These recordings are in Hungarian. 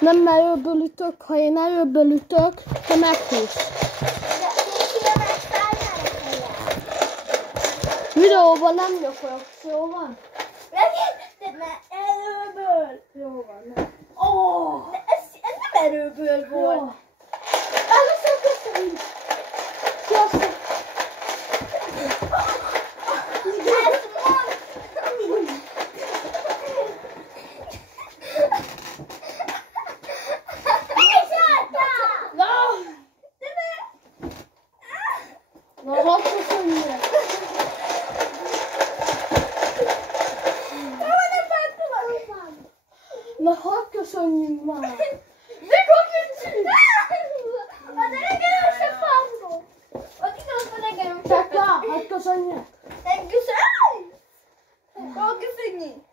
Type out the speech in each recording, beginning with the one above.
Nem merőből ütök, ha én erőből ütök, te meghúsz. Videóban nem gyakorlok, jó van? De ne erőből. Jó van. Oh, de ez nem erőből volt. Először köszönjük. Sziasztok. Na, hadd köszönjük. Na, hadd köszönjük már. Mikor kicsit? A nekem se fázott. Ott itt a nekem se Tekla, hadd köszönjük. Nem köszönj! Hol köszönjük?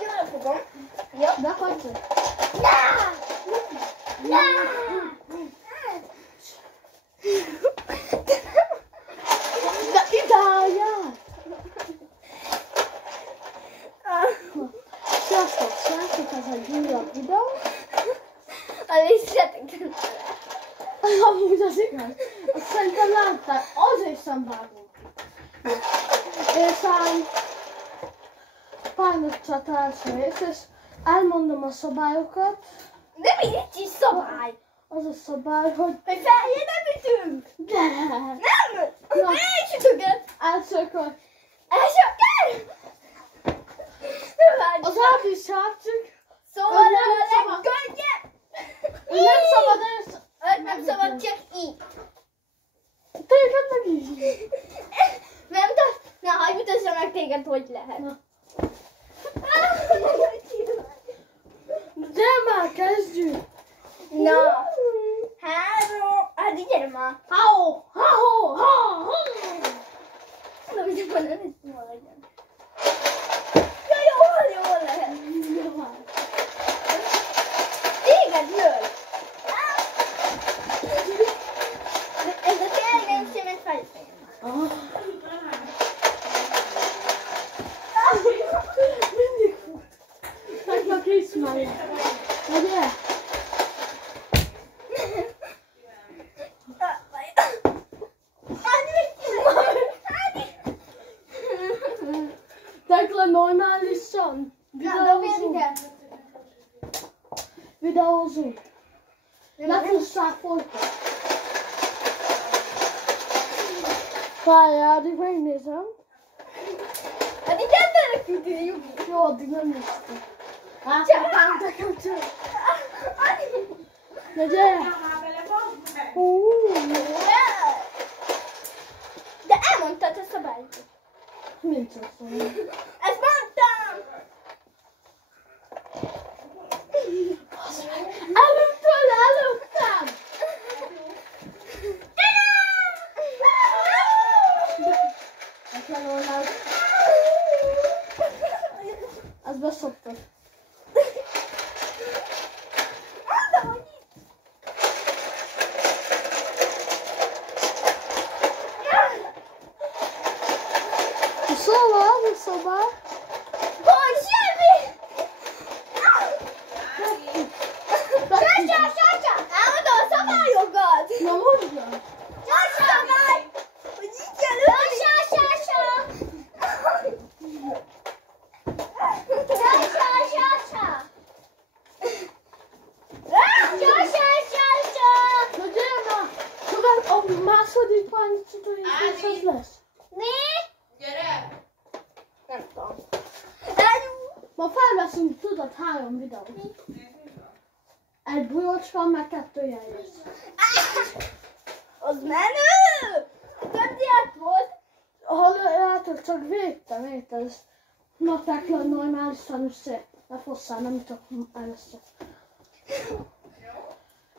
Jól fogom. Jó. De hagyj. De ideáljál. Sziasztok, srácok, ez egy újabb videó. Amúgy az igaz. Azt szerintem láttál, azért sem vágunk. És Pilot Chat első rész, és elmondom a szabályokat. De mi nincs is szabály? Az a szabály, hogy Hogy feljön nem ütünk. de! Nem! Na. Nincs ütöget. Elszökött. Elsőkkel! Az átis játszik. Szóval Ő nem a szabad. legkönnyebb. Ő nem szabad ezt. Nem szabad csak így. Téged meg így. Nem tudsz? Na, hagyd mutassa meg téged, hogy lehet. Na. De már kezdjük. Na. Három. Hát gyere már. Hau, hau, hau. Na, hogy van, nem legyen. Ja, jól lehet. Téged lől. Ez a tényleg nem szemet fejfejem. Mindig fut. Tekla kész már. Ugye? Tekla normálisan. Videózunk. Lefussál folyton. Várjál, addig megnézem. Hát így emberek ütni, Jugi. Jó, addig nem néztem. Láthatám nekem csak. Na gyere! De elmondtad a szabályokat. Nincs azt mondani. Ezt mondtam! Előttem! Az beszoptad. Mondtam, hogy itt. Szóval. Hogy semmi! Sasa! Elmondom a szabályokat! Na mondjam. Nagy szabály! Hogy így kell ülni! Sasa! Na gyere már. Tudod, a második pányicsutói az lesz. Gyere! Nem tudom. Ma felveszünk, tudod, 3 videót. Egy bujocska, meg 2 ilyen lesz. Az menő! Több diát volt. Látod, csak védtem, érted? Na, Tekla, normálisan össze. Ne fosszál, nem jutok először.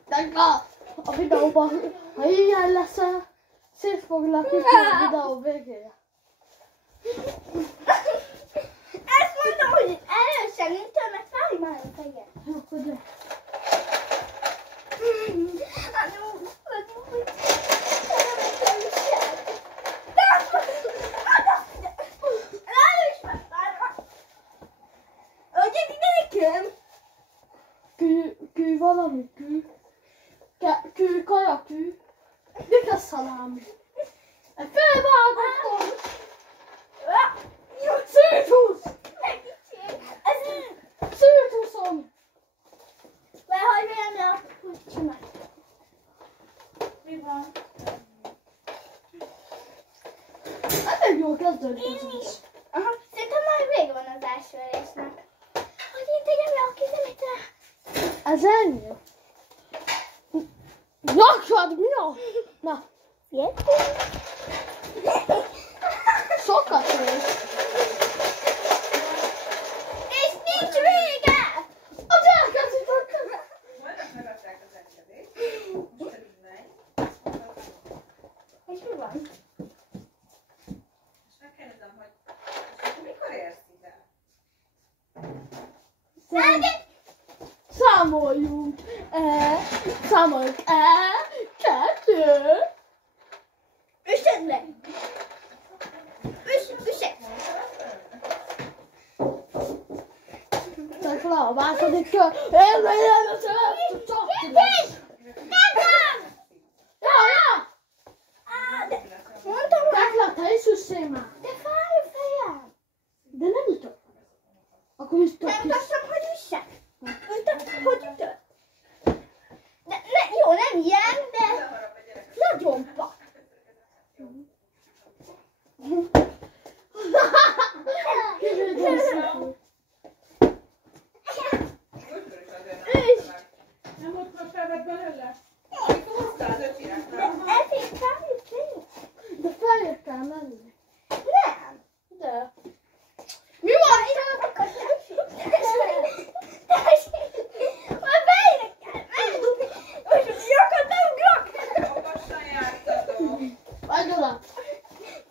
Tekla! A videóban, ha ilyen leszel, szét foglak itt a videó végére. Ezt mondom, hogy erősen ütöm, mert várj már a fejed. Jó, akkor gyere. Salám. Felvágottam. Szűrtusz. Szűrtuszom. Behagy velem le. Hogy csinálj? Mi van? Elég jól kezdődik Én ez is. is. Aha, szerintem már vége van az első résznek. Hogy én tegyem le a kezemet rá. Ez ennyi. Nyakad, mi a? Na, Jöttünk. sokat néz. És nincs vége! Az elkezdítek. Majdnem megadták az engedélyt. Most pedig megy. És mi van? És megkérdezem, hogy mikor érsz ide? Számoljunk. Számoljuk. 2. Üssed le! Üssed! Csak fel a második kör. Én legyen a szeret. Csak Nem! Ja! De mondtam már! Tekla, te is üsszél már. De fáj a fejem! De nem ütök. Akkor is tök Nem is. tudtam, hogy üssed! Hogy ütött? Jó, nem ilyen, de Leharap a gyerek. nagyon pak. Nem ott most felvett belőle? Amikor hoztál az öcsirekre. De ezért felült tenni? De feljött kell menni. Nem. De. Mi van? Én akartam. Már beérek kell menni. Most jokat nem ugrok. Okosan játszatok. Vagy oda.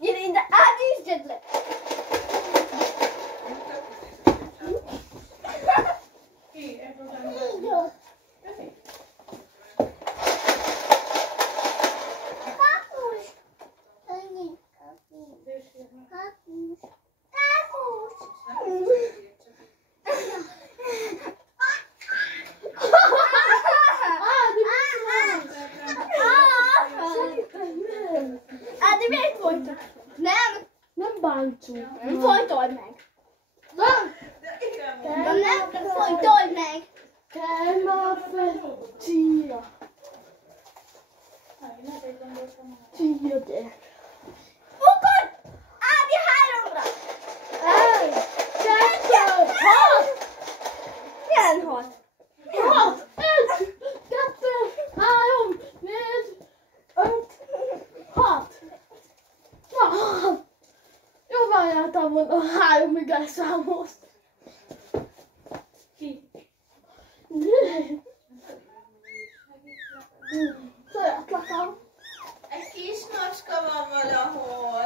Gyere ide, átüssd le. Ki? Kapus. Annyi. Kapus. Kapus. Adi, miért folytod? Nem, Nem bántsunk. nem folytod meg. Nem. Nem folytod meg. Kell már fel. Tia. Tia, de. Bukod! Adi, 3-ra. 1, 2, 6. Milyen 6? 6, 1, 2, 3, 4, 5, 6. Na, 6. Jobban jártam volna, 3-ig elszámolsz. Ki? Szeretlek ám. Egy kis macska van valahol.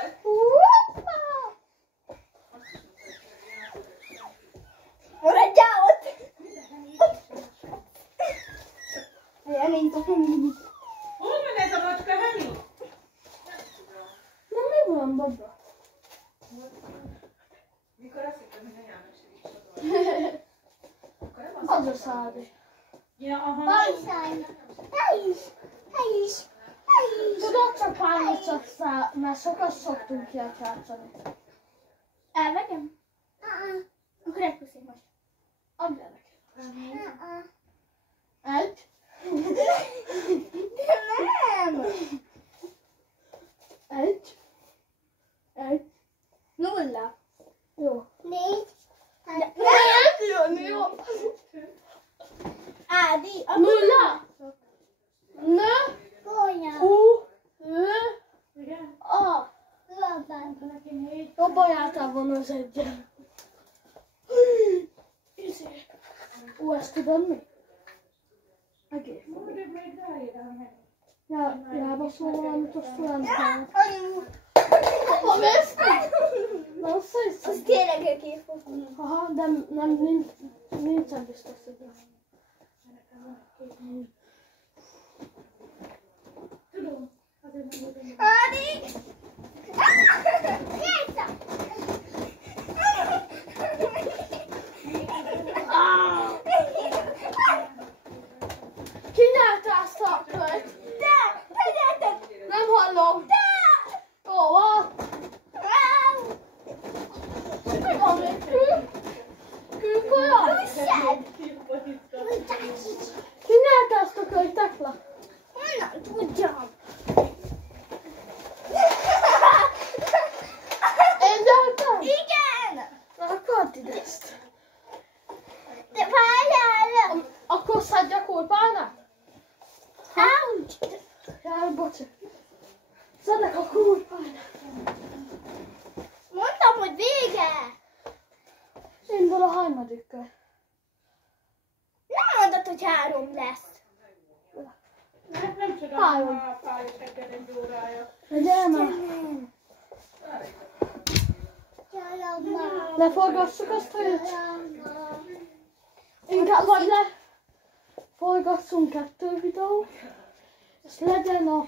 Maradjál ott! Elint a hangit. Hol van ez a macska, Hani? Na mi van, baba? Mikor azt hittem, hogy a János is csodol. Akkor nem Az a szádi. Ja, aha. Bajszány! Te is! Tudod, csak párnyit csak száll, mert sokat szoktunk ilyet játszani. Elvegyem? Akkor egy puszi most. Add el neki. 1, De nem! 1, 1. 0. Jó. 4. Jó. Ádi, a Nulla. Nö. Golya. U. L. Igen? A. Labban. Jobban jártál volna az egyen. Ó, ezt tudod mi? Egész. Majd még ráírám meg. Jába szól valamit, azt nem kell. Anyu. Apa, ezt? Na, össze-vissza. Az tényleg öké fog. Aha, de nem, nincsen biztos, hogy Tudom. Azért nem tudom. Ádi! Játszak! Ki nyerte ezt a kört? Te! Te nyerted! Nem hallom. harmadik kör. Nem mondod, hogy 3 lesz. Nem tudom, Három. a pálya seggen egy órája. Legyen már. Leforgassuk azt a jött. Inkább vagy leforgasszunk 2 videót. És legyen a...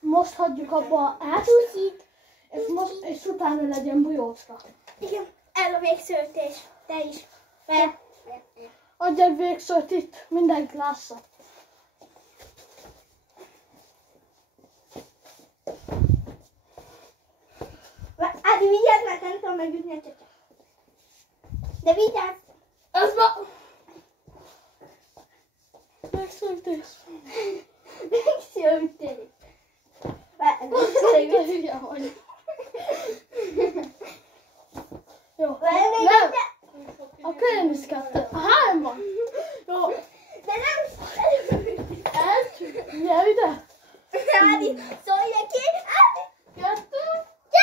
Most hagyjuk abba át. És utána legyen bujócka. Igen, el a végszőrtés. Te is. Adj egy végszót itt, mindenki lássa. Ádi, vigyázz, mert nem tudom megütni a csacsa. De vigyázz! Ez ma... Megszólítás. Megszőrtés. Te hülye vagy. Jó. Nem. Akkor én is 2. 3 van. Jó. De nem... 1. Gyere ide. Ádi, szólj neki! Ádi! 2. Csa!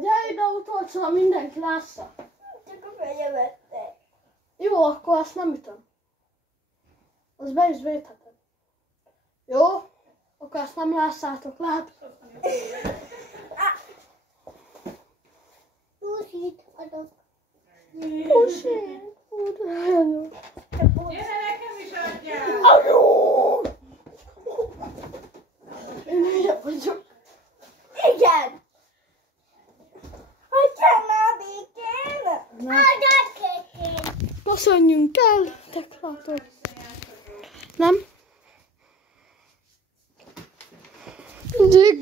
Gyere ide utolsó, ha mindenki lássa. Csak a fejemet te. Jó, akkor azt nem ütöm. Az be is védheted. Jó? Akkor azt nem lássátok, lát? Pusit adok. Pusi! Utána. Gyere, nekem is adjál! Anyó! Én hülye vagyok. Igen! Hagyjál már békén! Na. Adjál kékén! Köszönjünk el, teklátor. Nem? Dig.